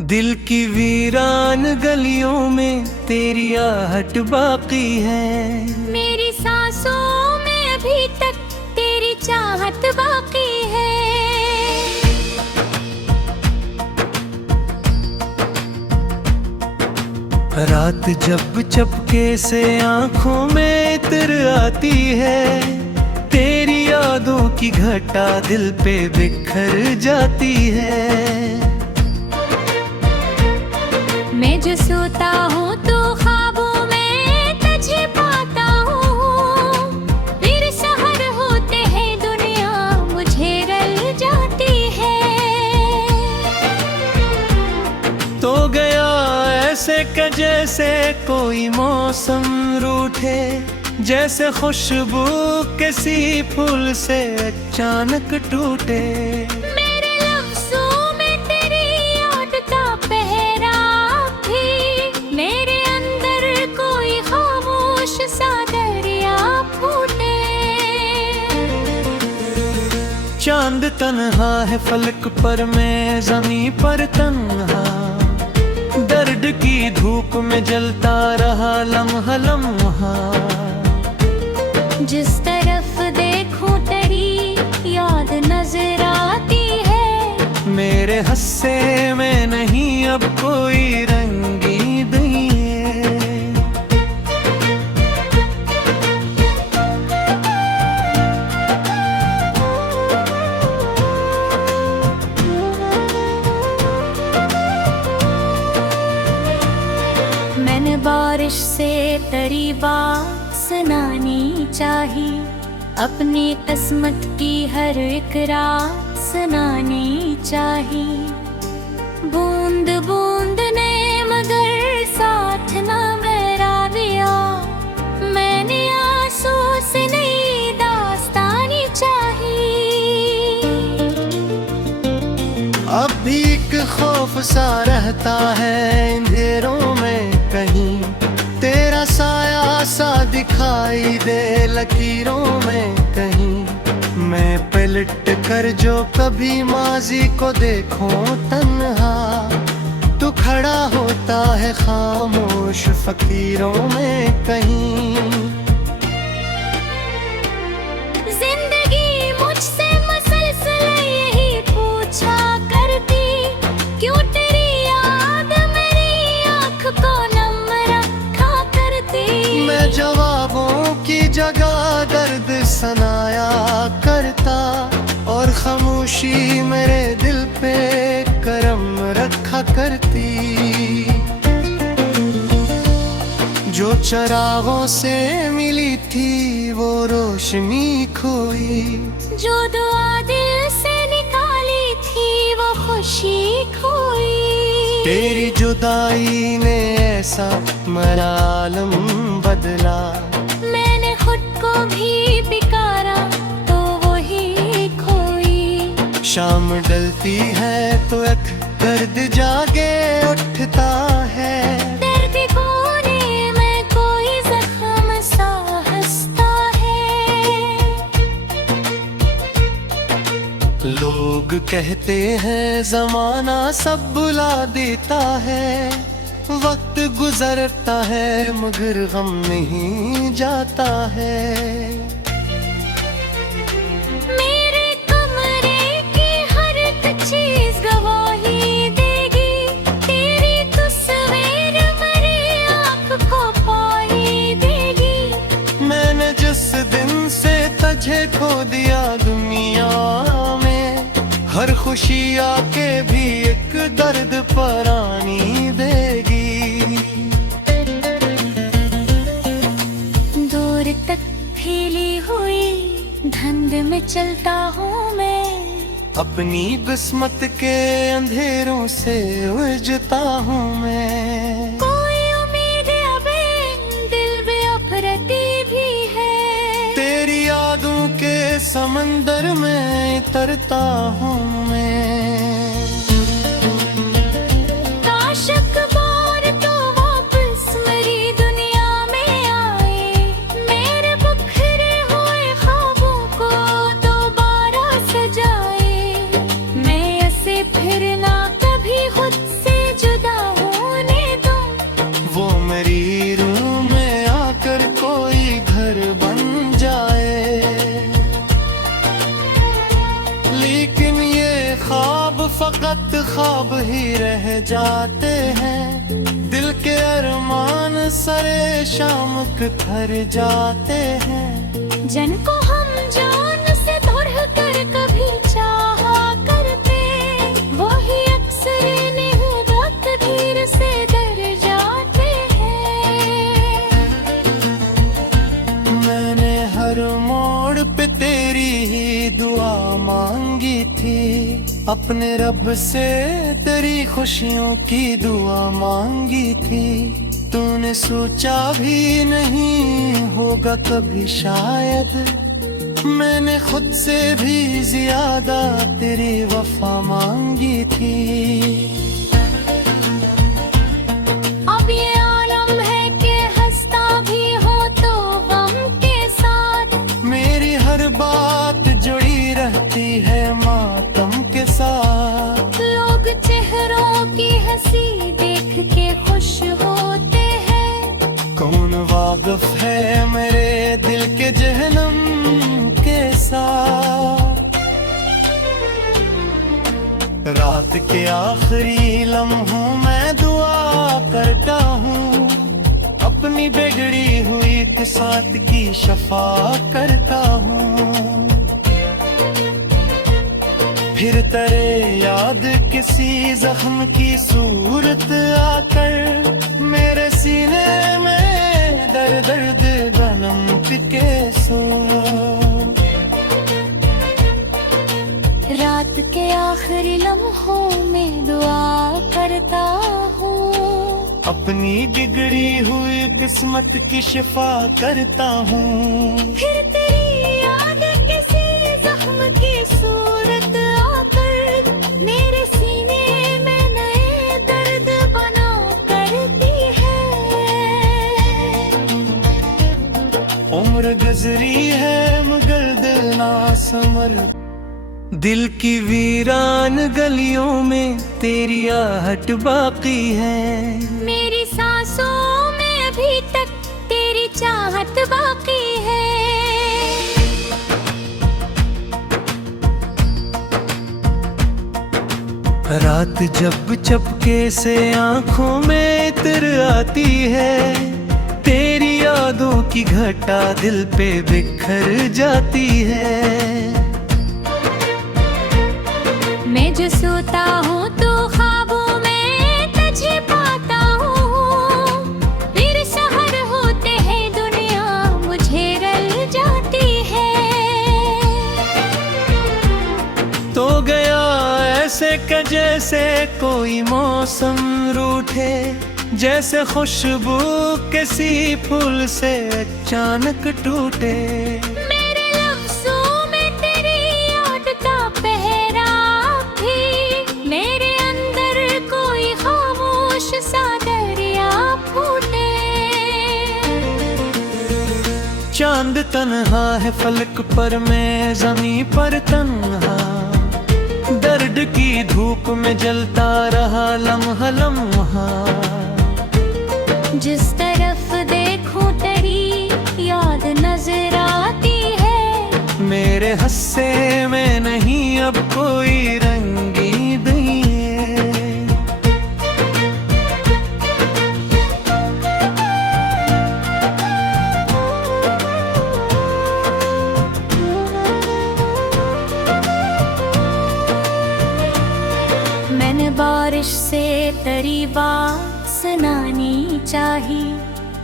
दिल की वीरान गलियों में तेरी आहट बाकी है। मेरी सांसों में अभी तक तेरी चाहत बाकी है। रात जब चपके से आंखों में इतर आती है, तेरी यादों की घटा दिल पे बिखर जाती है। मैं जो सोता हूँ तो ख्वाबों में तुझे पाता हूँ, फिर सहर होते हैं दुनिया मुझे रल जाती है। तो गया ऐसे कि जैसे कोई मौसम रूठे, जैसे खुशबू किसी फूल से अचानक टूटे। मेरे लफ्ज़ों में तेरी याद का पहरा भी, मेरे अंदर कोई खामोश सा दरिया फूटे। चांद तन्हा है फलक पर, मैं ज़मीं पर तन्हा, दर्द की धूप में जलता रहा लम्हा लम्हा। जिस तरफ देखूं तेरी याद नजर आती है। मेरे हस्से में नहीं अब कोई रंगी दिए। मैंने बारिश से तेरी बात सुनानी चाही, अपनी किस्मत की हर एक रात सुनानी चाही। बूंद बूंद ने मगर साथ न मेरा दिया, मैंने आंसू से नई दास्तानी चाही। अब भी एक खौफ सा रहता है अंधेरों में, कहीं तेरा साया सा दिखाई दे लकीरों में। कहीं मैं पलट कर जो कभी माजी को देखूं तन्हा, तू खड़ा होता है खामोश फकीरों में कहीं। जिंदगी मुझसे मसलसल यही पूछा करती, क्यों तेरी याद मेरी आँख को नम रखा करती। मैं जवाबों की जगह दर्द सनाया करता, और खामोशी मेरे दिल पे करम रखा करती। जो चरागों से मिली थी वो रोशनी खोई, जो दुआ दिल से निकाली थी वो खुशी खोई। तेरी जुदाई ने ऐसा मेरा आलम बदला, मैंने खुद को भी पिकारा तो वही खोई। शाम डलती है तो एक दर्द जागे उठता है। दर्द कोने में कोई जख्म सा हंसता है। लोग कहते हैं जमाना सब बुला देता है, वक्त गुजरता है मगर गम नहीं जाता है। मेरे कमरे की हर एक चीज गवाही देगी, तेरी तस्वीर मेरी आँख को पाई देगी। मैंने जिस दिन से तुझे खो दिया दुनिया में, हर खुशी आके भी एक दर्द परानी देगी। दूर तक फैली हुई धुंध में चलता हूँ मैं, अपनी किस्मत के अंधेरों से उलझता हूँ मैं। कोई उम्मीद अब दिल में अफरती भी है। तेरी यादों के समंदर में तरता हूँ मैं। काश अखबार तो वापस मेरी दुनिया में आए, मेरे बिखरे हुए ख्वाबों को दोबारा सजाए। मैं ऐसे फिर ना कभी खुद से ख्वाब ही रह जाते हैं, दिल के अरमान सरे शाम थर जाते हैं। जन को हम जान से बढ़ कर कभी चाहा करते, वही अक्सर निहबत धीर से डर जाते हैं। मैंने हर मोड़ पे तेरी ही दुआ मांगी थी, अपने रब से तेरी खुशियों की दुआ मांगी थी। तूने सोचा भी नहीं होगा कभी शायद, मैंने खुद से भी ज्यादा तेरी वफा मांगी थी। अब ये आलम है कि हंसता भी हो तो गम के साथ, मेरी हर बात जुड़ी रहती है मातम के साथ। लोग चेहरों की हंसी देख के खुश होते हैं, कौन वाकिफ है मेरे दिल के जहनम के साथ। रात के आखिरी लम्हों मैं दुआ करता हूँ, अपनी बिगड़ी हुई किस्मत की शफा करता हूँ। फिर तेरे याद किसी जख्म की सूरत आकर मेरे सीने में दर्द दर्द गलम के सो। रात के आखिरी लम्हों में दुआ करता हूँ, अपनी बिगड़ी हुई किस्मत की शिफा करता हूँ। फिर तेरी याद किसी जख्म की सूरत आकर मेरे सीने में नए दर्द बना करती है। उम्र गुजरी है मगर दिल ना समर, दिल की वीरान गलियों में तेरी आहट बाकी है। मेरी सांसों में अभी तक तेरी चाहत बाकी है। रात जब चपके से आंखों में इतर आती है, तेरी यादों की घटा दिल पे बिखर जाती है। मैं जो सोता हूँ तो ख्वाबों में तुझे पाता हूँ, फिर सहर होते हैं दुनिया मुझे रल जाती है। तो गया ऐसे कि जैसे कोई मौसम रूठे, जैसे खुशबू किसी फूल से अचानक टूटे। मेरे लफ्ज़ों में तेरी याद का पहरा भी, मेरे अंदर कोई खामोश सा दरिया फूटे। चांद तन्हा है फलक पर, मैं ज़मीं पर तन्हा, दर्द की धूप में जलता रहा लम्हा लम्हा। जिस तरफ देखूं तेरी याद नजर आती है, मेरे हस्से में नहीं अब कोई रंगी नहीं है। मैंने बारिश से तेरी बात सुनानी चाही,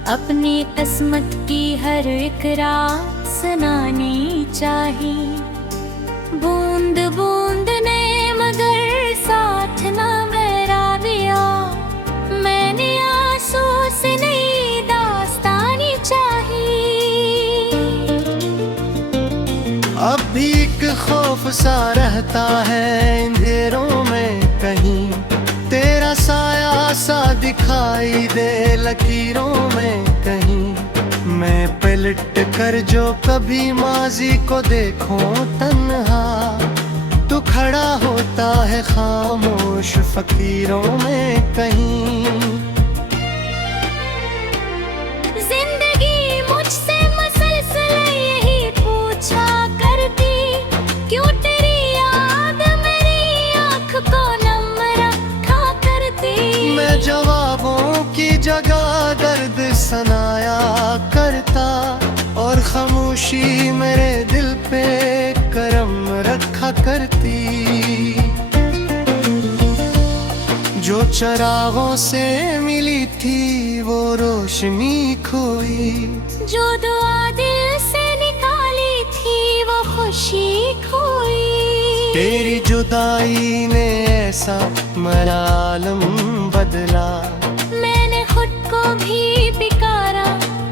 अपनी किस्मत की हर एक रात सुनानी चाही। बूंद बूंद ने मगर साथ न मेरा दिया, मैंने आंसू से नई दास्तानी चाही। अब भी एक खौफ सा रहता है अंधेरों में, कहीं तेरा साया सा दिखाई दे लकीरों में कहीं। मैं पलट कर जो कभी माजी को देखूं तन्हा, तू खड़ा होता है खामोश फकीरों में कहीं। जिंदगी मुझसे मसलसल यही पूछा करती, क्यों तेरी याद मेरी आँख को नम रखती। मैं जवाबों की जगह दर्द सुनाया करता, और खामोशी मेरे दिल पे करम रखा करती। जो चरागों से मिली थी वो रोशनी खोई, जो दुआ दिल से निकाली थी वो खुशी खोई। तेरी जुदाई ने ऐसा मेरा आलम बदला, मैंने खुद को भी पिकारा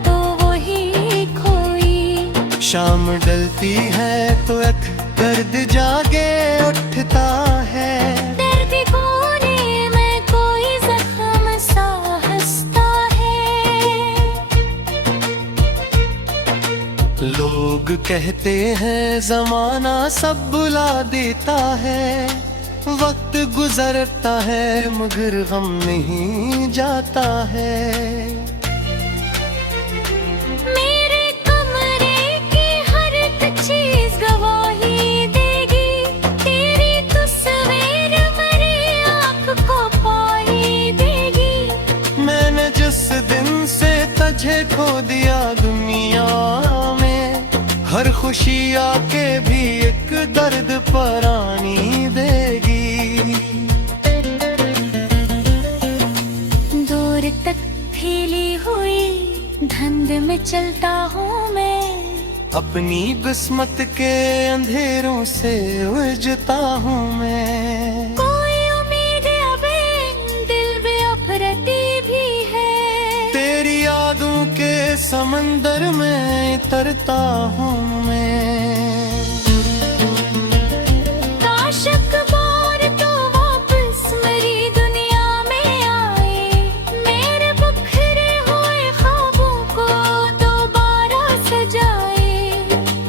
तो वही खोई। शाम डलती है तो एक दर्द जागे उठता है, दर्द कोने में कोई जख्म सा हंसता है। लोग कहते हैं जमाना सब बुला देता है, वक्त गुजरता है मगर गम नहीं जाता है। मेरे कमरे की हर एक चीज गवाही देगी, तेरी तस्वीर मेरी आँख को पाई देगी। मैंने जिस दिन से तुझे खो दिया दुनिया में, हर खुशी आके भी एक दर्द परानी देगी। दूर तक फैली हुई धुंध में चलता हूँ मैं, अपनी किस्मत के अंधेरों से उलझता हूँ मैं। कोई उम्मीद अब दिल में अफरती भी है, तेरी यादों के समंदर में तरता हूँ मैं। काश अखबार तो वापस मेरी दुनिया में आए, मेरे बिखरे हुए ख्वाबों को दोबारा सजाए।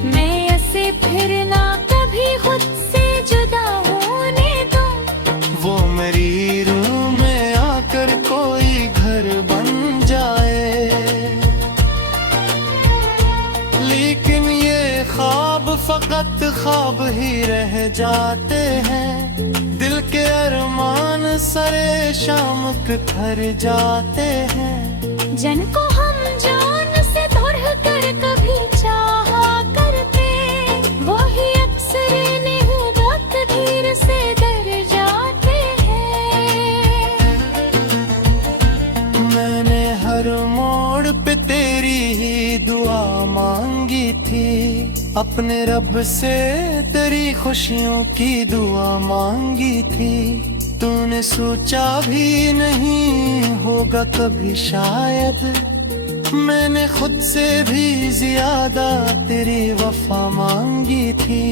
मैं ऐसे फिर ना कभी खुद से जुदा होने दूं, वो मेरी रूह में आकर कोई घर बन जाए। लेकिन ये ख्वाब फकत ख्वाब ही रह जाते हैं, दिल के अरमान सरे शाम थर जाते हैं। जिनको हम जान से धुर कर कभी चाहा करते, वही अक्सर नहीं धीर से डर जाते हैं। मैंने हर मोड़ पे तेरी ही दुआ मांगी थी, अपने रब से तेरी खुशियों की दुआ मांगी थी। तूने सोचा भी नहीं होगा कभी शायद, मैंने खुद से भी ज्यादा तेरी वफा मांगी थी।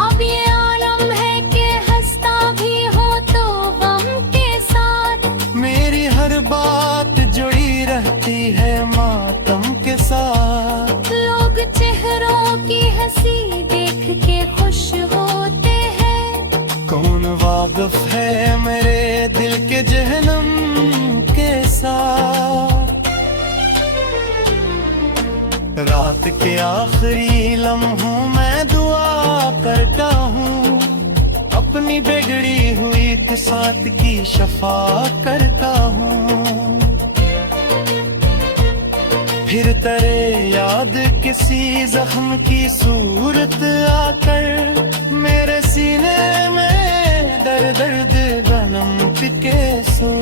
अब ये आलम है कि हंसता भी हो तो गम के साथ, मेरी हर बात जुड़ी रहती है मातम के साथ। लोग चेहरों की हंसी देख के खुश होते हैं, कौन वाकिफ है मेरे दिल के जहनम के साथ। रात के आखिरी लम्हों में दुआ करता हूँ, अपनी बिगड़ी हुई किस्मत की शफा करता हूँ। फिर तेरे याद किसी जख्म की सूरत आकर मेरे सीने में दर्द गनम के सो।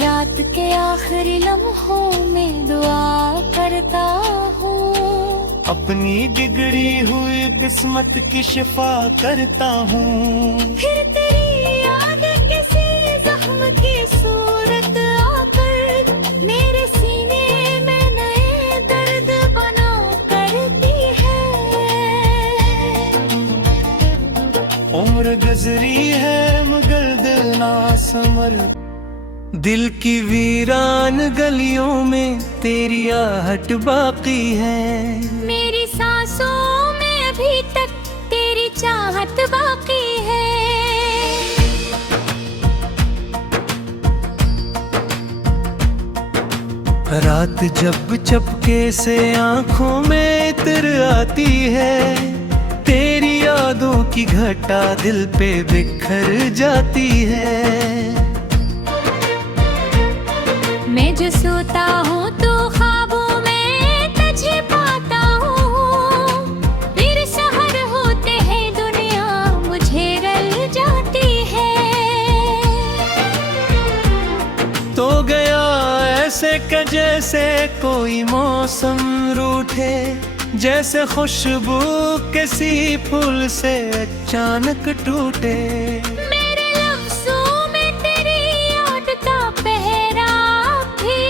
रात के आखिरी लम्हों में दुआ करता हूँ, अपनी बिगड़ी हुई किस्मत की शिफा करता हूँ। फिर तेरी याद किसी जख्म की सूरत आकर मेरे सीने में नए दर्द बना करती है। उम्र गुजरी है मगर दिल ना समर, दिल की वीरान गलियों में तेरी आहट बाकी है। मेरी सांसों में अभी तक तेरी चाहत बाकी है। रात जब चपके से आंखों में इतर आती है, तेरी यादों की घटा दिल पे बिखर जाती है। मैं जो सोता हूँ तो ख्वाबों में तुझे पाता हूँ, फिर सहर होते हैं दुनिया मुझे रल जाती है। तो गया ऐसे कि जैसे कोई मौसम रूठे, जैसे खुशबू किसी फूल से अचानक टूटे। मेरे लफ्ज़ों में तेरी याद का पहरा भी,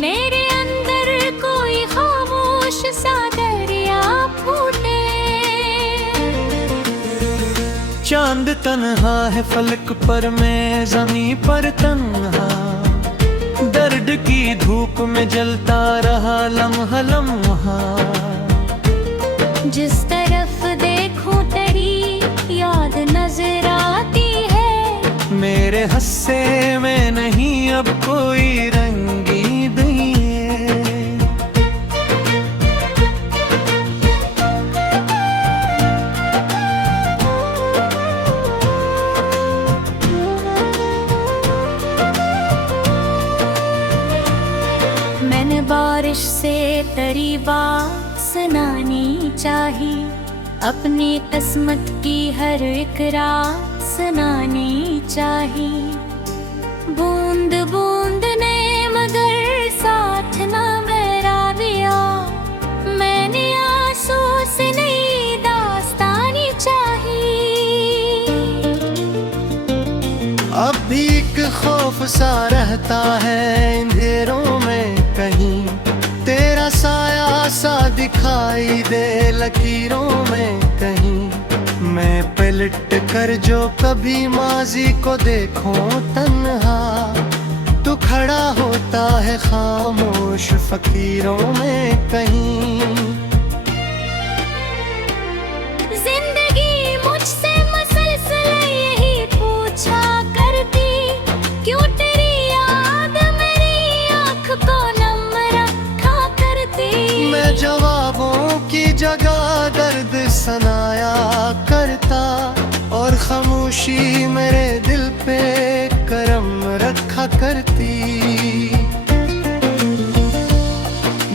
मेरे अंदर कोई खामोश सा दरिया फूटे। चांद तन्हा है फलक पर, मैं ज़मीं पर तन्हा, दर्द की धूप में जलता रहा लम्हा लम्हा। जिस तरफ देखूं तेरी याद नजर आती है, मेरे हस्से में नहीं अब कोई रंगी नहीं है। मैंने बारिश से तेरी बात सुनानी चाही, अपनी किस्मत की हर एक रात सुनानी चाही। बूंद बूंद ने मगर साथ ना मेरा दिया, मैंने आंसू से नई दास्तानी चाही। अब भी एक खौफ सा रहता है अंधेरों में, कहीं तेरा साया सा दिखाई दे लकीरों में कहीं। मैं पलट कर जो कभी माजी को देखूं तन्हा, तू खड़ा होता है खामोश फकीरों में कहीं। जिंदगी मुझसे मसलसल यही पूछा करती, क्यों तेरी याद मेरी आँख को नम रखा करती। मैं जवाबों की जगह दर्द सनाया करता, और खामोशी मेरे दिल पे करम रखा करती।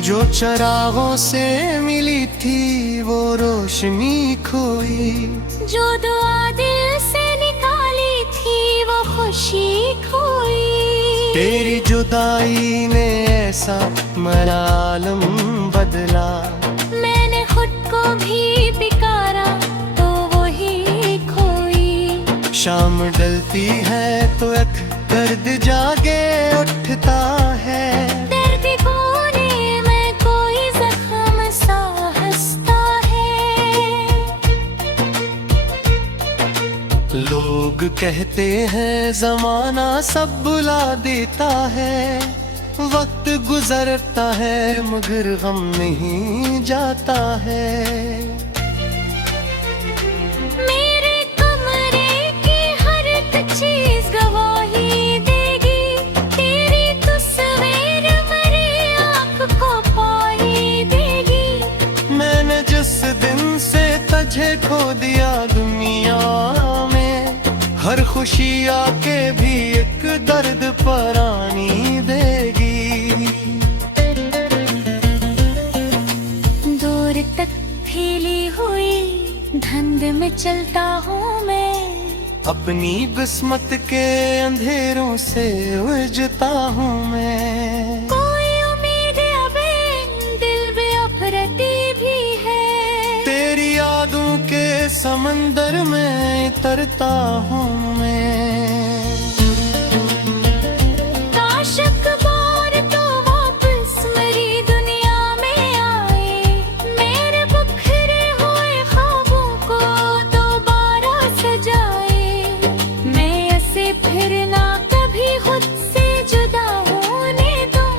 जो चरागों से मिली थी वो रोशनी खोई, जो दुआ दिल से निकाली थी वो खुशी खोई। तेरी जुदाई ने ऐसा मेरा आलम बदला, मैंने खुद को भी पिकारा तो वही खोई। शाम डलती है तो एक दर्द जागे उठता है, दर्द कोने में कोई जख्म सा हंसता है। लोग कहते हैं जमाना सब बुला देता है, वक्त गुजरता है मगर गम नहीं जाता है। मेरे कमरे की हर एक चीज गवाही देगी, तेरी तस्वीर मेरी आँख को पाई देगी। मैंने जिस दिन से तुझे खो दिया दुनिया में, हर खुशी आके भी एक दर्द परानी देगी। दूर तक फैली हुई धुंध में चलता हूँ मैं, अपनी किस्मत के अंधेरों से उलझता हूँ मैं। कोई उम्मीद अब दिल में अफरती भी है, तेरी यादों के समंदर में तरता हूँ मैं। काश अखबार तो वापस मेरी दुनिया में आए, मेरे बिखरे हुए ख्वाबों को दोबारा सजाए। मैं ऐसे फिर ना कभी खुद से जुदा होने दूं,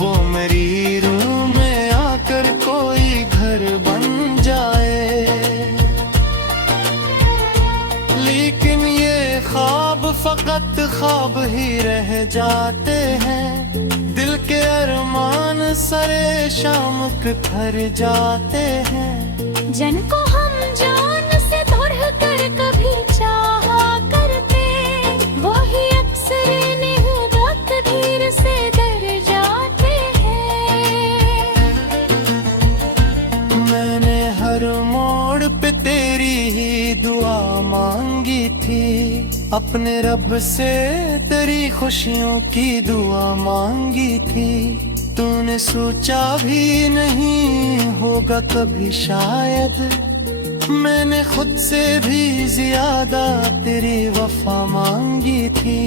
वो मेरी रूह में आकर कोई घर बन जाए। लेकिन ये ख्वाब फकत ख्वाब ही रह जाते हैं, दिल के अरमान सरे शाम कर जाते हैं। जन को हम जान से धुर अपने रब से तेरी खुशियों की दुआ मांगी थी। तूने सोचा भी नहीं होगा कभी शायद, मैंने खुद से भी ज्यादा तेरी वफा मांगी थी।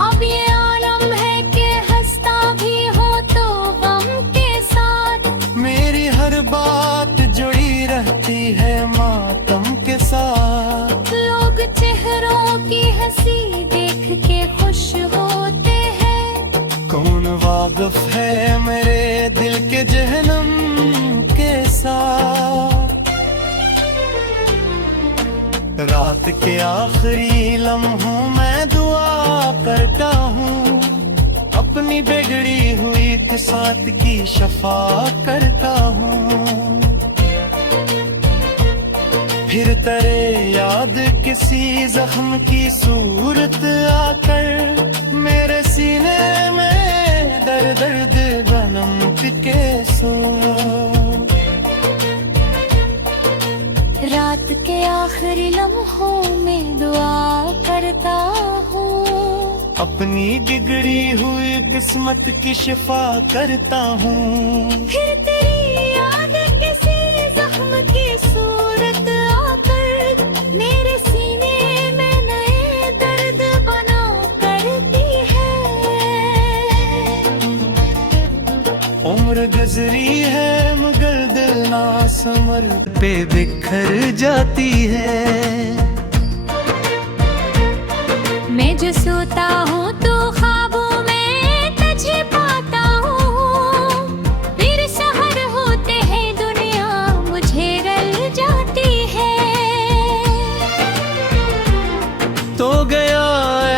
अब ये आलम है कि हंसता भी हो तो गम के साथ, मेरी हर बात जुड़ी रहती है मातम के साथ। लोग चेहरों की हंसी देख के खुश होते हैं, कौन वाकिफ है मेरे दिल के जहनम के साथ। रात के आखिरी लम्हों में दुआ करता हूँ, अपनी बिगड़ी हुई किस्मत की शफा करता हूँ। फिर तेरे याद किसी जख्म की सूरत आकर मेरे सीने में दर्द दर्द बनम के सो। रात के आखिरी लम्हों में दुआ करता हूँ, अपनी बिगड़ी हुई किस्मत की शिफा करता हूँ। फिर तेरी याद किसी जख्म की सूरत आकर मेरे सीने में नए दर्द बना करती है। उम्र गुजरी है मगर दिल ना समर पे बिखर जाती है। मैं जो सोता हूँ तो ख्वाबों में तुझे पाता हूँ, फिर सहर होते हैं दुनिया मुझे रल जाती है। तो गया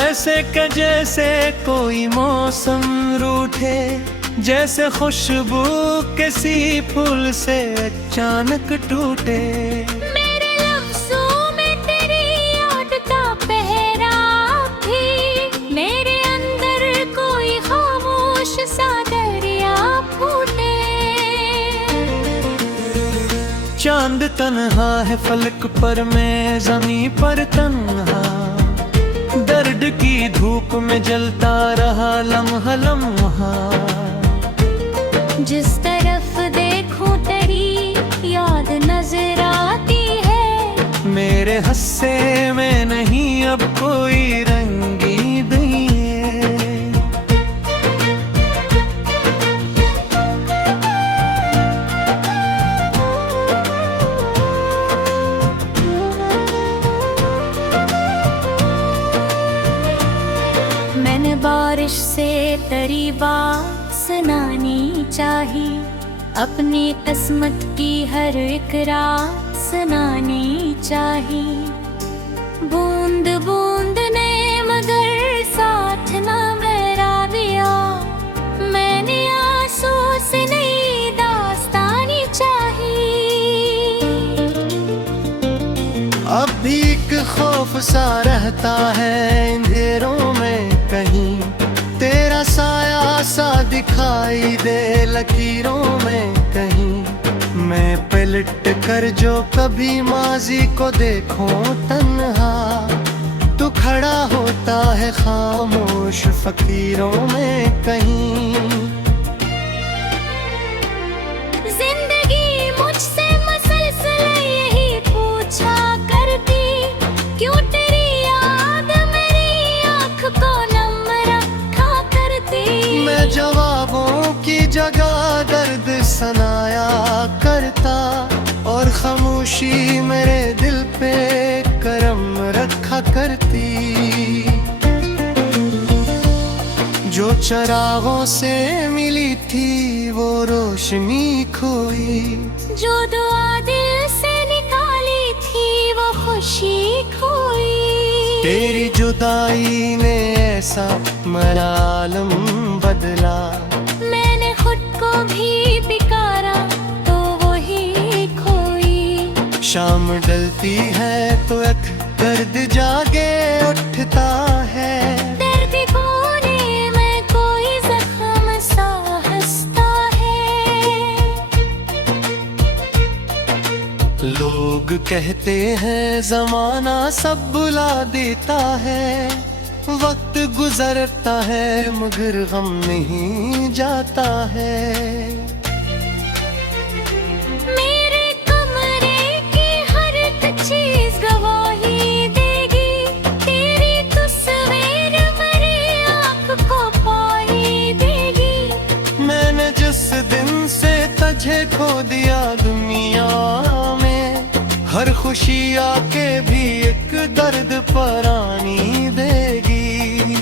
ऐसे कि जैसे कोई मौसम रूठे, जैसे खुशबू किसी फूल से अचानक टूटे। मेरे लफ्ज़ों में तेरी याद का पहरा भी, मेरे अंदर कोई खामोश सा दरिया फूटे। चांद तन्हा है फलक पर, मैं ज़मीं पर तन्हा, दर्द की धूप में जलता रहा लम्हा लम्हा। जिस तरफ देखूं तेरी याद नजर आती है, मेरे हस्से में नहीं अब कोई रंगी दिए। मैंने बारिश से तेरी बात सुनानी चाही, अपनी किस्मत की हर एक रात सुनानी चाही। बूंद बूंद ने मगर साथ न मेरा दिया, मैंने आंसू से नई दास्तानी चाही। अब भी एक खौफ सा रहता है अंधेरों में, कहीं तेरा साया सा दिखाई दे लकीरों में कहीं। मैं पलट कर जो कभी माजी को देखूं तन्हा, तू खड़ा होता है खामोश फकीरों में कहीं। जिंदगी मुझसे मसलसल यही पूछा करती, क्यों तेरी याद मेरी आँख को नम रखा करती। मैं जवाबों की जगह दर्द सनाया करता, और खामोशी मेरे दिल पे करम रखा करती। जो चरागों से मिली थी वो रोशनी खोई, जो दुआ दिल से निकाली थी वो खुशी खोई। तेरी जुदाई ने ऐसा मेरा आलम बदला, मैंने खुद को भी पिकारा तो वही खोई। शाम डलती है तो एक दर्द जागे उठता है, दर्द कोने में कोई जख्म सा हंसता है। लोग कहते हैं जमाना सब बुला देता है, वक्त गुजरता है मगर गम नहीं जाता है। मेरे कमरे की हर एक चीज गवाही देगी, तेरी तस्वीर मेरी आँख को पाई देगी। मैंने जिस दिन से तुझे खो दिया दुनिया में, हर खुशी आके भी एक दर्द परानी देगी।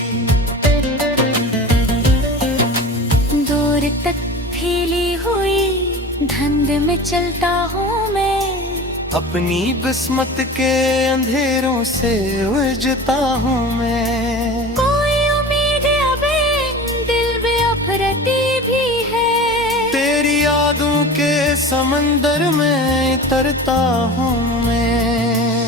दूर तक फैली हुई धुंध में चलता हूँ मैं, अपनी किस्मत के अंधेरों से उलझता हूँ मैं। कोई उम्मीद अभी दिल में अफरती भी है, तेरी यादों के समंदर में तरता हूँ मैं।